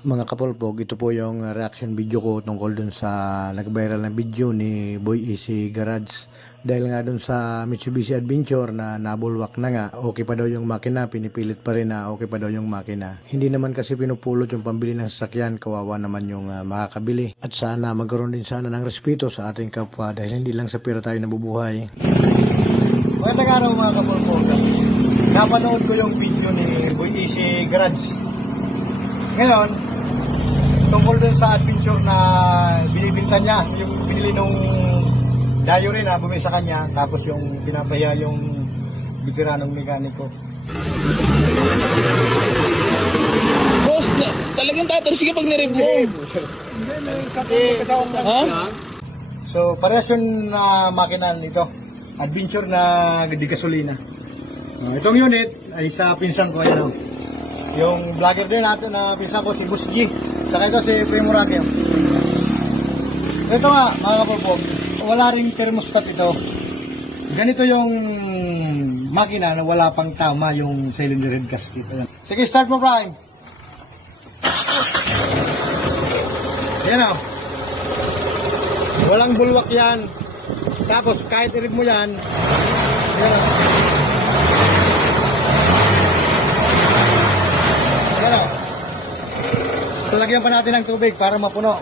Mga kapulpog, ito po yung reaction video ko tungkol dun sa nag-viral na video ni Boy Easy Garage. Dahil nga dun sa Mitsubishi Adventure na nabulwak na nga, okay pa daw yung makina, pinipilit pa rin na okay pa daw yung makina. Hindi naman kasi pinupulot yung pambili ng sasakyan, kawawa naman yung makakabili. At sana magkaroon din sana ng respeto sa ating kapwa dahil hindi lang sa pera tayo nabubuhay. Magandang araw mga kapulpog. Napanood ko yung video ni Boy Easy Garage. Ngayon, tungkol dun sa adventure na binibinta niya, yung binili nung diary na bumili sa kanya, tapos yung pinapahiya yung veteranong mekaniko. Boss, talagang tatalsik ka pag nireview. Ha? So, parehas yung makina nito. Adventure na di gasolina. Itong unit ay sa pinsan ko, ayan o. Yung vlogger din natin na pinsan ko, si Boss G. Saka ito si Primo Raquel. Ito nga, mga kapulpog, wala ring thermostat ito. Ganito yung makina na wala pang tama yung cylinder head gasket. Ayan. Sige, start mo, Prime. Ayan o. Walang bulwak yan. Tapos, kahit irig mo yan, ayan o. Ayan o. Talagyan pa natin ng tubig para mapuno.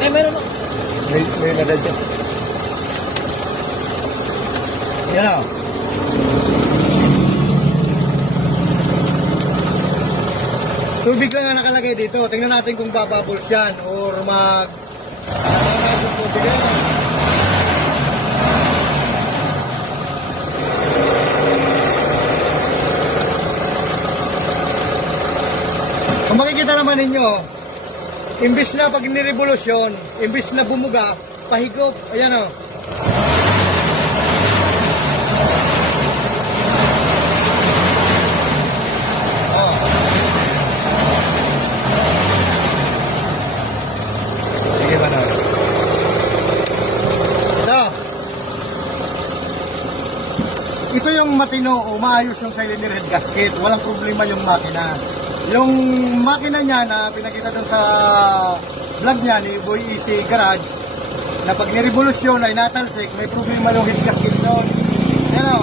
Meron mo. May nadad dyan. Yan o. Tubig lang ang nakalagay dito. Tingnan natin kung babubbles yan or tubig yan. Kung makikita naman ninyo, imbis na pag nirevolusyon, imbis na bumuga, pahigop. Ayan o. Sige ba na? Ito yung matino o maayos yung cylinder head gasket. Walang problema yung makina. Yung makina niya na pinakita doon sa vlog niya ni Boy Easy Garage na pag nirevolusyon ay natalsik, may problema yung head gasket doon. Yan o.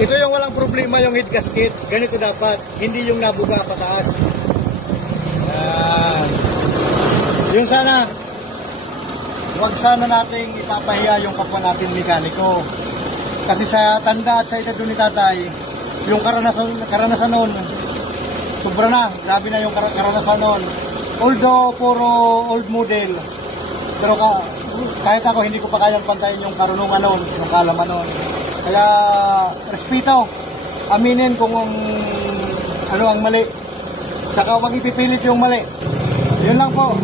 Ito yung walang problema yung head gasket. Ganito dapat. Hindi yung nabuga pataas. Yun sana. Huwag sana nating ipapahiya yung kapwa natin mekaniko. Kasi sa tanda at sa edad ni tatay, yung karanasan noon, sobra na. Grabe na yung karanasan noon. Although, puro old model. Pero kahit ako, hindi ko pa kayang pantayin yung karunungan noon, yung kalaman noon. Kaya, respeto. Aminin kung ano ang mali. Saka huwag ipipilit yung mali. Yun lang po.